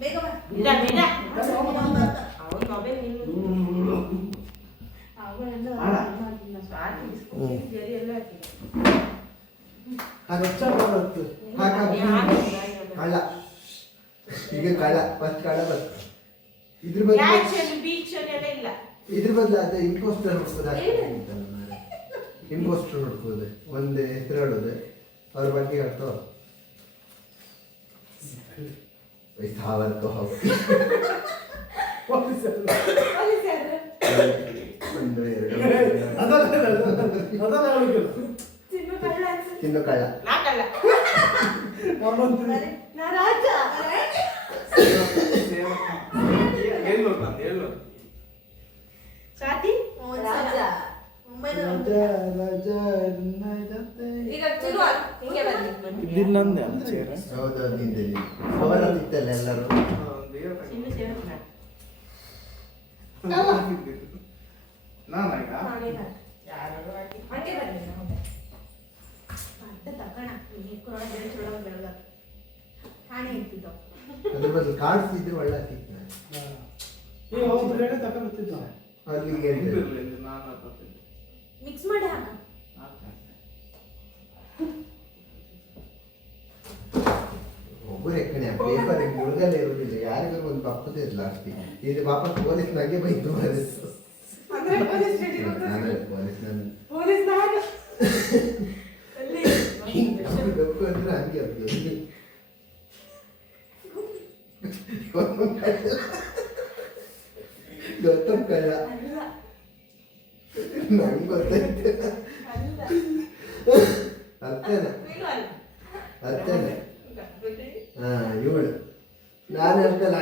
ಬೇಗ ಬಾ. ಬೇಡ ಬೇಡ ಅವನ ಮೊಬೈಲ್ ನಿನ್ನ ಅವನನ್ನ ಸ್ವಾತಿ ಜರಿ ಎಲ್ಲ ಕಳ್ಳ ಈಗ ಕಳ್ಳ ಫಸ್ಟ್ ಕಳ್ಳ ಬರ್ತದೆ ಇದ್ರ ಬದಲು ಬೀಚ್ ಎಲ್ಲ ಇಲ್ಲ ಇದ್ರ ಬದಲು ಅದೇ ಇಂಪೋಸ್ಟರ್ ನೋಡ್ಕೋದು ಇಂಪೋಸ್ಟರ್ ನೋಡ್ಕೋದು ಒಂದು ಹೆಸರು ಹೇಳೋದು ಅವ್ರ ಬಗ್ಗೆ ಹೇಳ್ತೋ ಸಾವರ್ತು ಹೌದು ಒಂದು ತಿನ್ನು ಕಳ್ಳ ಸ್ವಾತಿ ಹೌದು ನಿಂದಲ್ಲಿ ಅವರಲ್ಲಿತ್ತಲ್ಲ ಎಲ್ಲರೂ ಅದ್ರ ಬದಲು ಕಾಡಿಸಿದ್ರೆ ಒಳ್ಳೆ ಆಗ್ತಿತ್ತು ಅಲ್ಲಿಗೆ ಮಿಕ್ಸ್ ಮಾಡಿ ಹಾಕ ಒಬ್ಬರು ಎಕ್ಕಣೆ ಪೇಪರ್ ಮುಳುಗಲ್ಲೇ ಇರುವುದಿಲ್ಲ ಯಾರಿಗೂ ಒಂದು ಬಪ್ಪದೇ ಇಲ್ಲ ಅಷ್ಟೇ ಇದು ವಾಪಸ್ ಪೊಲೀಸ್ ನನಗೆ ಬೈತು ಗಪ್ಪು ಅಂದ್ರೆ ಹಂಗೆ ಅದು ಗೌತಮ್ ಕಳ್ಳ ನಂಗೆ ಗೊತ್ತೈತೆ ಅರ್ಥನೇ ಹಾ ಇವಳು ನಾನು ಹೇಳ್ತಲ್ಲ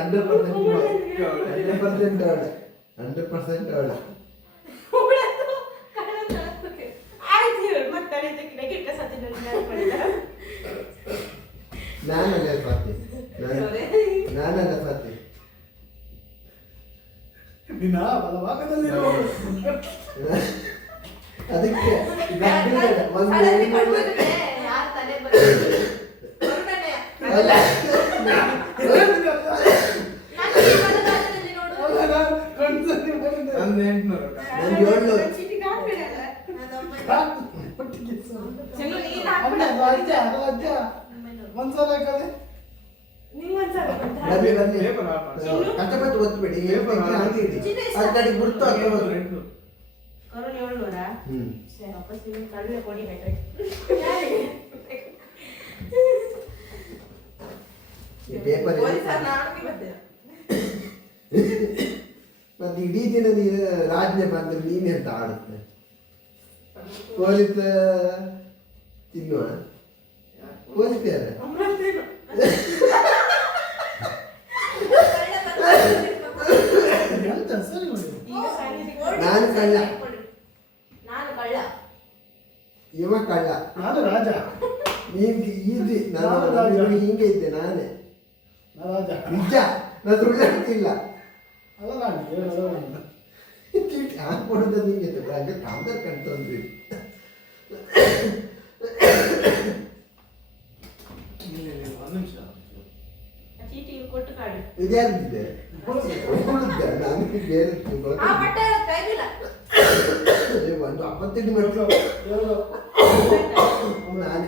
100% ಅವಳು ನಾನಲ್ಲ ಪಾತಿ ನಾನಲ್ಲ ಪಾತಿ ಅದಕ್ಕೆ ಕಷ್ಟಪಟ್ಟು ಓದ್ಬೇಡಿ ಕಡೆ ಗುರ್ತು ಪೇಪರ್ ಮತ್ತೆ ಇಡೀ ದಿನ ನೀನು ರಾಜ್ಯ ಬಂದ್ರೆ ನೀನೆ ಅಂತ ಆಡುತ್ತೆ ಪೊಲೀಸ್ ತಿನ್ನುವ ಪೊಲೀಸ್ ಯಾರ ನಾನು ಕಳ್ಳ ಇವ ಕಳ್ಳ ನಾನು ರಾಜ ನೀನ್ ಈಸಿ ನಾನು ಹಿಂಗೆ ಇದ್ದೆ ನಾನೇ ನಿಜ ನಾನು ಸುಳ್ಳು ಹೇಳ್ತಿಲ್ಲ ಹಾಕೊಡೋದ ನಿಂಗೆ ಹಾಗೆ ಕಾಂದರ್ ಕಣ್ತಂದ್ರಿ ಇದ್ಯಾರಿದ್ದೆ ನಾನು ಬೇರೆ ಒಂದು 58 ಮಟ್ಲು ನಾನೇ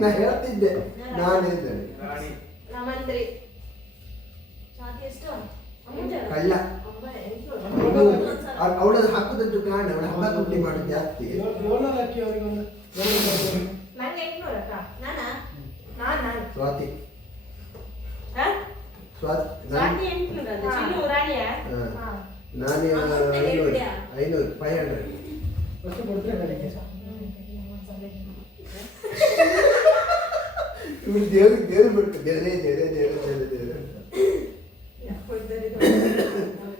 ನಾ ಹೇಳ್ತಿದ್ದೆ ನಾನೇ ಕಳ್ಳ ಅವಳದ್ದು ಹಾಕುದಂತೂ ಕಾರಣ ಅವಳ ಹಬ್ಬ ಕುಟ್ಟಿ ಮಾಡೋದು ಜಾಸ್ತಿ ಸ್ವಾತಿ ನಾನೇ 500 ಇವ್ರು ದೇವ್ರು ಬಿಟ್ಟು ದೇವರೇ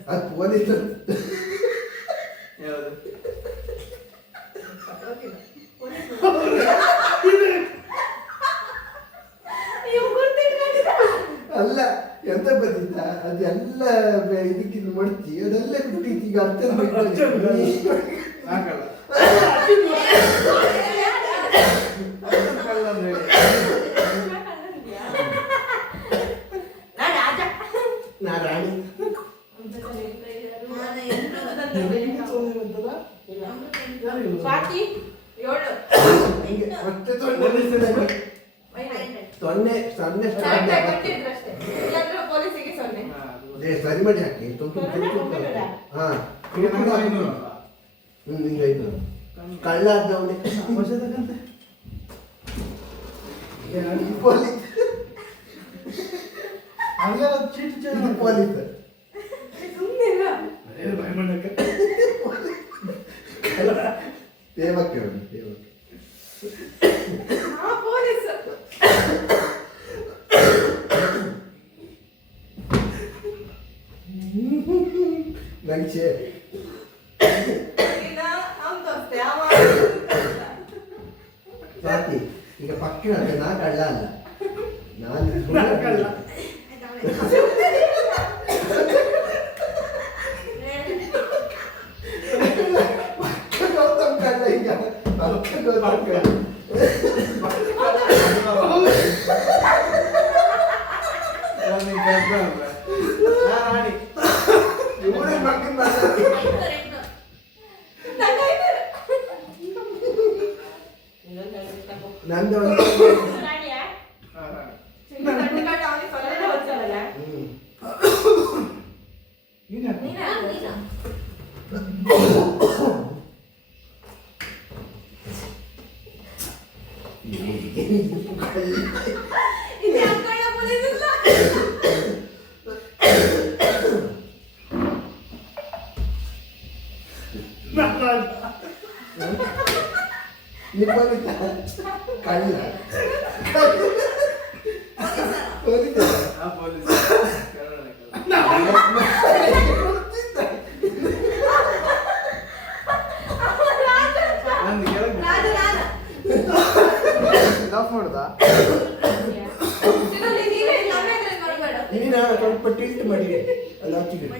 ಅದು ಪೊಲೀಸ್ ಅಲ್ಲ ಎಂತ ಬಂದಿದ್ದ ಅದೆಲ್ಲ ಇದಕ್ಕಿಂತ ಮಾಡ್ತಿ ಅದೆಲ್ಲ ಬಿಟ್ಟಿತ್ತು ಈಗ ಅರ್ಥ ನಾ ರಾಣಿ. ಸ್ವಾತಿ 7 ಹಿಂಗೆ ಮತ್ತೆ ಸೊನ್ನೆ ಸೊನ್ನೆ ಸ್ಟಾರ್ಟ್ ಕೊಟ್ಟಿದ್ರು ಅಷ್ಟೇ. ಇಲ್ಲಾಂದ್ರೆ ಪೊಲೀಸಿಗೆ 0. ಸರಿ ಮಾಡಿ ಹಾಕಿ ಹಾ ಹಿಂಗಾಯ್ತು ಕಳ್ಳ ಆದವನೇ ಪೊಲೀಸ್ ಪೊಲೀಸ್ ದೇವಕ್ಕೆ ಪೊಲೀಸ್ ನಂಚೆ ಸ್ವಾತಿ ಈಗ ಪಕ್ಕ ನಾ ಕಳ್ಳ ಅಲ್ಲ ನಾನು ಕಳ್ಳ ಗೌತಮ್ ಕಳ್ಳ ಈಗ ಗೌತಮ್ ಕಳ್ಳ ಇವರೇ ಮಕ್ಕಳು ನಂದು ಕಳ್ಳ ನೀನ ಸ್ವಲ್ಪ ಟಿಲ್ಟ್ ಮಾಡಿ ಅಲ್ಲ ಹಾಕಿಬಿಡಿ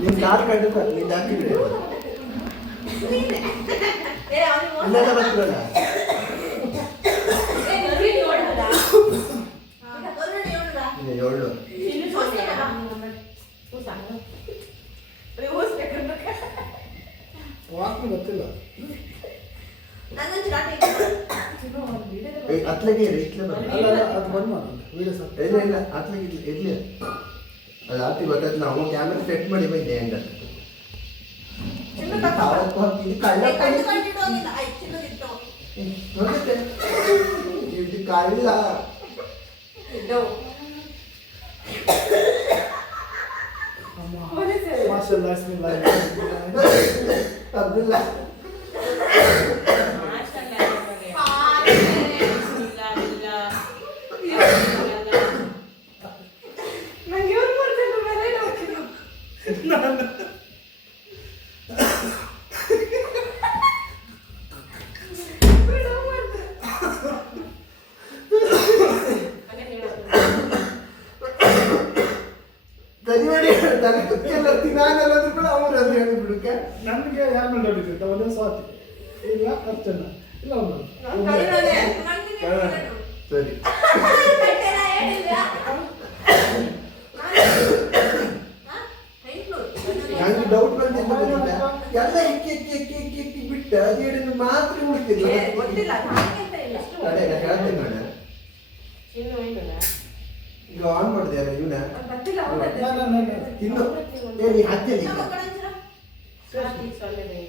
ನೀನ್ ಕಾರ್ ಕಂಡು ನೀನ್ ಹಾಕಿಬಿಡಿ ಇನ್ನೆಲ್ಲ ಬರ್ತೀರಲ್ಲ ಏಳು ವಾಕ್ನು ಗೊತ್ತಿಲ್ಲ ಅತ್ಲಗೆ ಇಟ್ಲೆ ಅದು ಬಂದ್ ಮಾಡ ಇಲ್ಲ ಅತ್ಲಗೆ ಇರ್ಲಿ ಅದು ಆತಿ ಗೊತ್ತಾಯ್ತು ನಾವು ಕ್ಯಾಮೆರಾ ಸೆಟ್ ಮಾಡಿ ಬಂದೆ ಹೆಂಗ ಇದು ಕಳ್ಳ ಅಬ್ದುಲ್ಲಾ ನನಗೆ ಯಾರ ಮೇಲೆ ಡೌಟ್ ಇತ್ತು ಅವನೇ ಸ್ವಾತಿ ಇಲ್ಲ ಅರ್ಚನ ಇಲ್ಲ ಅವನು ಸರಿ ನಂಗೆ ಡೌಟ್ ಬಂದಿದ್ದ ಎಲ್ಲ ಇಕ್ಕಿ ಇಕ್ಕಿ ಇಕ್ಕಿ ಇಕ್ಕಿ ಇಕ್ಕಿ ಬಿಟ್ಟ ಅದು ಹೇಳಿದ್ರೆ ಮಾತ್ರ ಮುಟ್ತಿಲ್ಲ ಹೇಳ್ತೇನೆ ನಾನು ಈಗ ಆನ್ ಮಾಡಿದೆ ಇವನ ತಿನ್ನು ಹೇಳಿ ಹತ್ತಿಲ್ಲ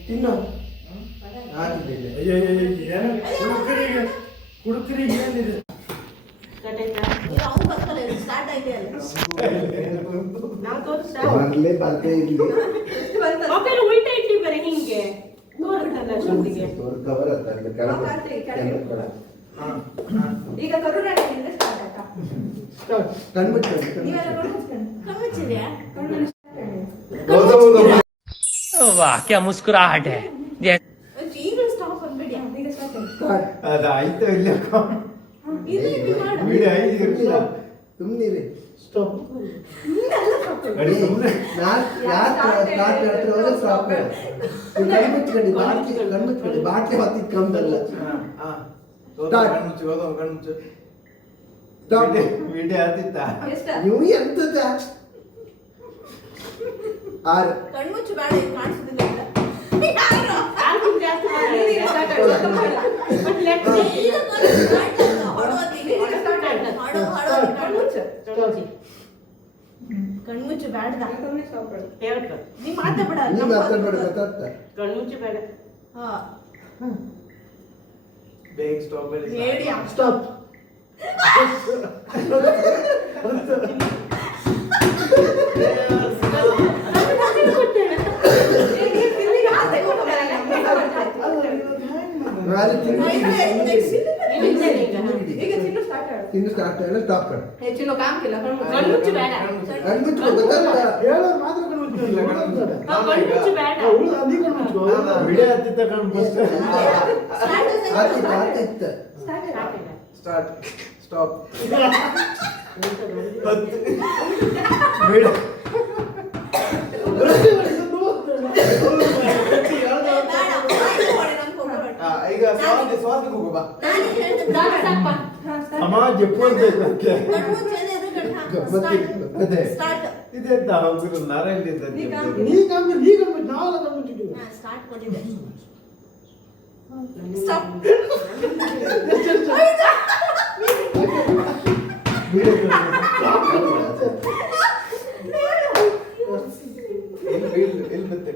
ತಿನ್ನು ಹುಡುಗರಿಗೆ ಏನಿದೆ ಬರ್ಲೇ ಬರ್ದೇ ಇಲ್ಲಿ ಉಲ್ಟಾ ಇಟ್ಟಿ ಬರೀ ಹಿಂಗೆ ಕವರ್ ಅಂತ ಈಗ ಕರುನಾಟಕದಿಂದ ಸ್ಟಾರ್ಟ್ ಆಯ್ತಾ वाह क्या मुस्कुराहट है ಅದಾಯ್ತು ಇಲ್ಲ ಸುಮ್ಮನೆ ಬಾಟ್ಲಿ ಹೊತ್ತಿದ್ ಕಮ್ಮಲ್ಲ ಸ್ಟಾಪ್. ವಿಡಿಯೋ ಹತ್ತಿತ್ತ ಎಷ್ಟ ನೀವು ಎಂತದ 6 ಕಣ್ಮುಚ್ಚು ಬೇಡ ಇದು ಕಾಣಿಸುದಿಲ್ಲ ಯಾರು ಆರ್ಕಿಂಗ್ ಜಾಸ್ತಿ ಮಾಡಿ. ಬಟ್ ಲೆಫ್ಟ್ ಈಗ ಕಣ್ಮುಚ್ಚು ಬೇಡ ಹೇಳ್ಕೊ. ನೀ ಮಾತಾಡ ನೀವು ಮಾತಾಡ್ಬೇಡ ಗೊತ್ತಾಗ್ತಾ. ಕಣ್ಮುಚ್ಚಿ ಬೇಡ. ಹಾ ಬೇಗ ಸ್ಟಾಪ್ ಮಾಡಿ ಹೇಳಿ ಸ್ಟಾಪ್. ನಾನು ತಿನ್ನು ಈಗ ಚಿನ್ನು ಸ್ಟಾರ್ಟ್ ಆಡು ತಿನ್ನು ಸ್ಟಾರ್ಟ್ ಆದ್ರೆ ಸ್ಟಾಪ್ ಕಡೆ ಹೇ ಚಿನ್ನು ಕಾಮ್ ಕಿಲ್ಲ ಕಣ್ಮುಚ್ಚಿ ಬೇಡ. ಅನ್ಬಿಟ್ಟು ಗೊತ್ತಾಗ್ತಾ. ಹೇಳೋದು ಮಾತ್ರ ಕಣ್ಮುಚ್ಚಿಲ್ಲ, ಉಳ್ದೋದು ಬೇಡ. ಕಣ್ಮುಚ್ಚಿ ಬೇಡ. ನೀ ಕಣ್ಮುಚ್ಚು. ವಿಡಿಯೋ ಹತ್ತಿತ್ತ ಕಣ್ ಫಸ್ಟ್ ಆಗ್ತಿತ್ತು. ಸ್ಟಾರ್ಟ್ ಸ್ಟಾಪ್ ಈಗ ಸ್ವಾದ ಹೋಗು ಬಾ ಸಮಾಜ ಎಪ್ಪೋದ್ಬೇಕಂತೆ ಅದೇ ಇದೆಂತ ಹೋಗುದು ನಾರಾಯಣ ನೀ ಕಣ್ಮುಚ್ಚು ನಾವೆಲ್ಲ ಕಣ್ಮುಚ್ಚಿಲ್ಲ. ಸ್ಟಾರ್ಟ್ ಕೊಟ್ಟಿದ್ದೆ ಸ್ಟಾಪ್ ಎಲ್ಲಿ ಬತ್ತೆ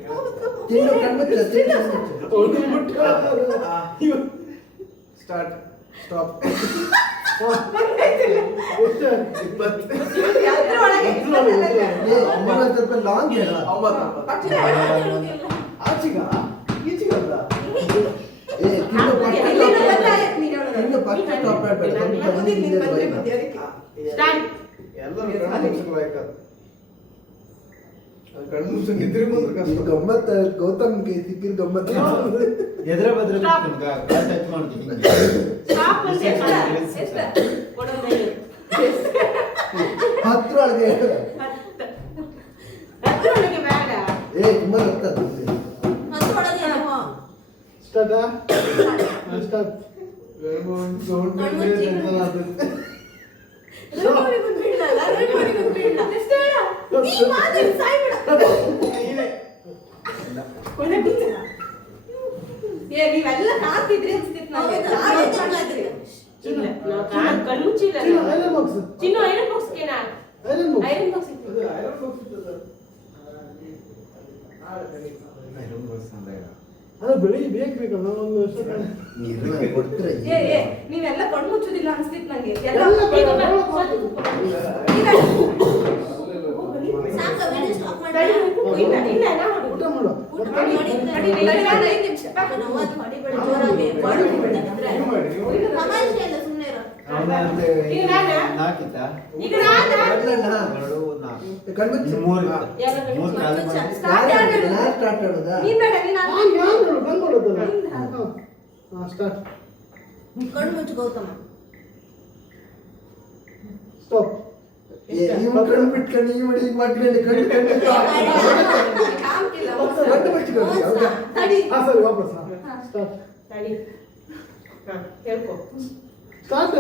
ತಿನ್ನು ಕಣ್ಮುಚ್ಚು ಸ್ಟಾರ್ಟ್ ಸ್ಟಾಪ್ 20 ಒಳಗೆ ಸ್ವಲ್ಪ ಲಾಂಗ್ ಹೇಳ. ಆಚಿಗ ಈಚಿಗಲ್ಲ ಏ ತಿನ್ನು ಪಕ್ಕ ಎಲ್ಲಿಂದ ಗೊತ್ತಾಯ್ತು ನೀನು ಹೇಳೋದು? ತಿನ್ನು ಪಕ್ಕ ಸ್ಟಾಪ್ ಮಾಡ್ಬೇಡ. ಸ್ವಲ್ಪ ಬುದ್ಧಿ ನಿನ್ ಹಿಂದೆ ಬಂದ್ರೆ ಬೈದ. ಬುದ್ಧಿ ಅದಕ್ಕೆ. ಸ್ಟಾರ್ಟ್. ಎಲ್ಲರೂ ಕಣ್ಣು ಮುಚ್ಚಬೇಕಾದ ಕಣ್ಣು ಮುಚ್ಚ ನಿದ್ರೆ ಬಂದ್ರೆ ಇದು ಕಷ್ಟ ಗಮ್ಮತ್ತ ಗೌತಮ್ ಕೈ ಸಿಕ್ಕಿದ ಗಮ್ಮತ್ತ. ಎದುರ ಬದ್ರ Stop. ಟಚ್ ಮಾಡ್ತೀನಿ ಸ್ಟಾಪ್ ಅಂತ ಎಷ್ಟ ಕೊಡೋದು. 10 ಒಳಗೆ ಹೇಳು. 10 ಒಳಗೆ ಬೇಡ. ಏ ತುಂಬಾ ಗೊತ್ತಾಗ್ತದೆ. 10 ಒಳಗೆ ನೀವು ಸ್ಟಾರ್ಟಾ? ಸ್ಟಾರ್ಟ್. ರೆಕಾರ್ಡಿಂಗ್ ಬಿಡಲ್ಲ ರೆಕಾರ್ಡಿಂಗ್ ಬಿಡಲ್ಲ ಎಷ್ಟು ಹೇಳ ನೀ ಮಾತಾಡಿ ಸಾಯ್ಬಿಡ ಏ ನೀವೆಲ್ಲ ಕಾತಿದ್ರಿ ಅನ್ಸ್ತಿತ್ತು ನನಗೆ ಇಲ್ಲ, ನಾವು ಕಣ್ಮುಚ್ಚಿಲ್ಲ. Chinnu, iron box. Chinnu iron box ಕೇನಾ? Iron box. ಐರನ್ ಬಾಕ್ಸ್ ಇತ್ತು. ಅದು ಬೆಳಿಗ್ಗೆ ಬೇಕಲ್ಲ ಒಂದು ವರ್ಷ. ನೀರು ಕೊಡ್ತಾರೆ. ಏ ನೀವೆಲ್ಲ ಕಣ್ಮುಚ್ಚುದಿಲ್ಲ ಅನ್ಸ್ತಿತ್ತು ನನಗೆ ಎಲ್ಲ ಎಲ್ಲ ಈಗ ಬೇಡ. ಸಾಕ ವಿಡಿಯೋ ಸ್ಟಾಪ್ ತಡಿ, ಮಾಡಿ ಇಲ್ಲ ಇಲ್ಲ ನಾವು ಊಟ ಮಾಡು. ಊಟ ಮಾಡಿ ನಡಿ 5 ನಿಮಿಷ ನಾವು ಅದು ಹೊಡಿಬೇಡ ಜೋರಾಗಿ ಬಾಡಿ ತಮಾಷೆ ಇಲ್ಲ ಸುಮ್ಮನೆ ಇರೋ ಈಗ ನಾನಾ? ನಾಕಿತ್ತ ಈಗ ನಾನಾ? ಅಲ್ಲಣ್ಣ. ಕಣ್ಮುಚ್ಚು. ಮೂರು ಸ್ಟಾರ್ಟ್ ಆಡು ನಾನು ಸ್ಟಾರ್ಟ್ ಮಾಡೋದಾ? ನೀನ್ ಬೇಡ ನೀನ್ ನಾನು ಕಣ್ಕೊಡುತ್ತಲ್ಲ. ಹಾ ಸ್ಟಾರ್ಟ್. ಕಣ್ಮುಚ್ಚು ಗೌತಮ ಸ್ಟಾಪ್. ಏ ಇವ್ನು ಕಣ್ಣು ಬಿಟ್ಕೊಂಡು ಇವ್ನು ಈಗ ಮಾಡ್ಕೊಂಡು ಕಣ್ಣು ಕಾಮ್ತಿಲ್ಲ ಕಣ್ಣು ಬಿಟ್ಕೊಂಡು ಹೌದಾ? ತಡಿ ಹಾ ಸರಿ ವಾಪಸ್. ಸ್ಟಾರ್ಟ್. ತಡಿ. ಹಾ, ಹೇಳ್ಕೊ. ಸ್ಟಾರ್ಟ್.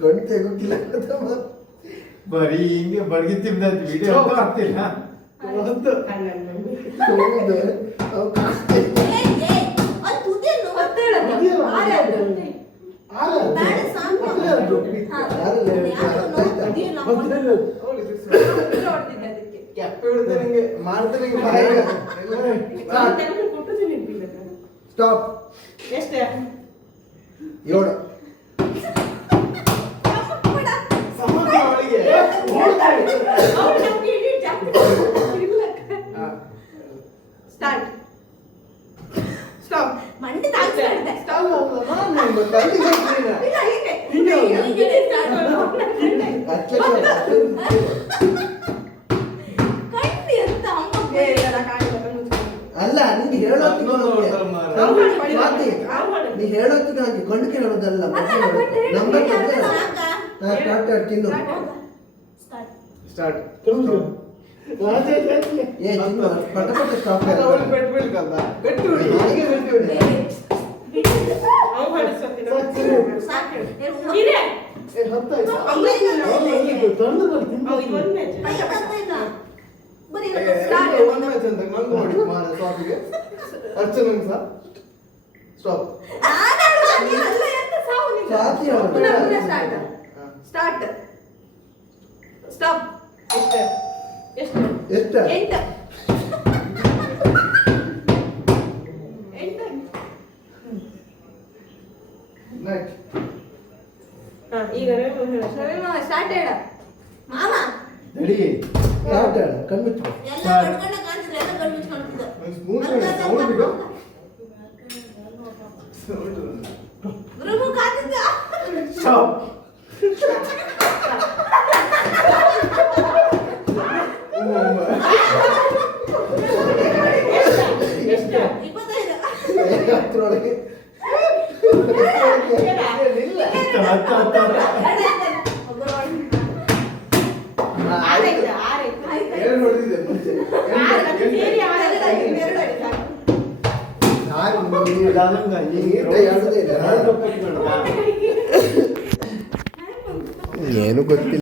ಕಣ್ಣು ತೆಗೋಕಿಲ್ಲ ಗೊತ್ತಮ್ಮ? ಬರೀ ಹಿಂಗೆ ಬಡ್ಗಿ ತಿಂದ ವಿಡಿಯೋ ಆಗ್ತಿಲ್ಲ ಒಂದು. ಹೌದು. ಅವ್ ಕಾಣ್ತೈತೆ. ಅದು ತುದಿಯನ್ನು ತುದಿಯಲ್ಲ. ಆರೆ ಅದು ಆರು. ಬೇಡ ಸಾಕು ಅದು. ಯಾರಲ್ಲ ಹೇಳ್ತಾರೆ? ತುದಿಯನ್ನು ಮೊದಲನೇ. ಹೊಡ್ತಿದ್ದೆ ಅದಕ್ಕೆ ಕೆಪ್ಪೆ ಹಿಡಿದ್ರೆ ಹಿಂಗೆ ಮಾಡಿದ್ರೆ ಹಿಂಗೆ ನಾನು ತೆಗೆದು ಕೊಟ್ಟದ್ದು ನೆನಪಿಲ್ಲ ನಾನು. ಸ್ಟಾಪ್. ಎಷ್ಟು? 7. ಸಮುದ್ರ ಒಳಗೆ ಅವ್ರು ನಮ್ಗೆ ಇಡೀ ಜಾಸ್ತಿ ಇಲ್ಲ. ಸ್ಟಾರ್ಟ್ ಸ್ಟಾಪ್ ಮಂಡಿ ತಾಗಿಸ್ತಾ ಸ್ಟಾಪ್ ನಾನು ಮತ್ತೆ ಅಲ್ಲಿಗೆ ಹೋಗ್ತೀನ. ಇಲ್ಲ ಹೀಗೆ ಸ್ಟಾರ್ಟ್ ಕಣ್ಣಿ ಅಂತ ಅಮ್ಮ ಅಲ್ಲ ನಿಂಗೆ ಹೇಳೋತ್ತಿಗೆ ನೀ ಹೇಳೋತ್ತಿಗೆ ಹಾಗೆ ಕಣ್ಣು ಕೇಳೋದಲ್ಲ ನಂಬರ್ ಸ್ಟಾರ್ಟ್ ತಿನ್ನು. ಸ್ಟಾರ್ಟ್ ಕಣ್ಮುಚ್ಚು. ರಾಜೇಶ್ ಏ ತಿನ್ನು ಪಟ ಪಟ ಸ್ಟಾಪ್ ಅವಳು ಬೆಟ್ಟು ಬೀಳ್ಕಲ್ಲ ಬೆಟ್ಟು ಬಿಡಿ ನನಗೆ ಬಿಟ್ಟು ಬಿಡು. ಅವ್ ಮಾಡಿಸ್ತೀನಿ. ಸಾಕು. ಇದೆ. ಏ, 10 ಆಯ್ತಾ? ಐದು ಇದು ತಂಡದಲ್ಲಿ ಅವ್ ತಿಂತಾರೆ. ಇದು ಒಂದ್ match. ಬರೀ ಏ, ಸ್ಟಾರ್ಟ್ ಇದು ಒಂದು ಮ್ಯಾಚ್ ಅಂತ ನಂಗೆ ಮಾಡಿ ಮಾರ ಸ್ಟಾಪಿಗೆ ಅರ್ಚನಂಗೆ ಸರ್ ಸ್ಟಾಪ್ ಸಾಕಿ ಅವ್ರು. ಪುನಃ ಸ್ಟಾರ್ಟ್ ಸ್ಟಾರ್ಟ್ ಸ್ಟಾಪ್ ಎಷ್ಟು? ಎಷ್ಟು? ಎಷ್ಟ 8 8 ನೆಕ್ಸ್ಟ್ ಹಾ, ಈಗ ರೇಣು ಹೇಳು. ಸ್ಟಾರ್ಟ್ ಹೇಳ ಮಾಮ ರೆಡಿ ಸ್ಟಾರ್ಟ್ ಹೇಳ ಕಣ್ಬಿಟ್ಟು ಎಲ್ಲ ಕಣ್ಕಂಡ ಕಾಣ್ತಿದ್ರೆ ಎಲ್ಲ ಕಣ್ಣು ಮುಚ್ಕೊಂತಿದ್ದ ಸ್ಮೂತ್ ಸೌಂಡ್ ಬಿಡು ಗುರುಮು ಕಾಣ್ತಿದ್ದ ಸ್ಟಾಪ್ ಎಷ್ಟು? 25 ಅದ್ರೊಳಗೆ ಇಲ್ಲ ಆರೈತು, ಆರೈತು. ಏನು ನೋಡಿದೆ ಮುಂಚೆ ಆರು, ಅದು ಸೇರಿ ಆರು. ಏನು ಗೊತ್ತಿಲ್ಲ.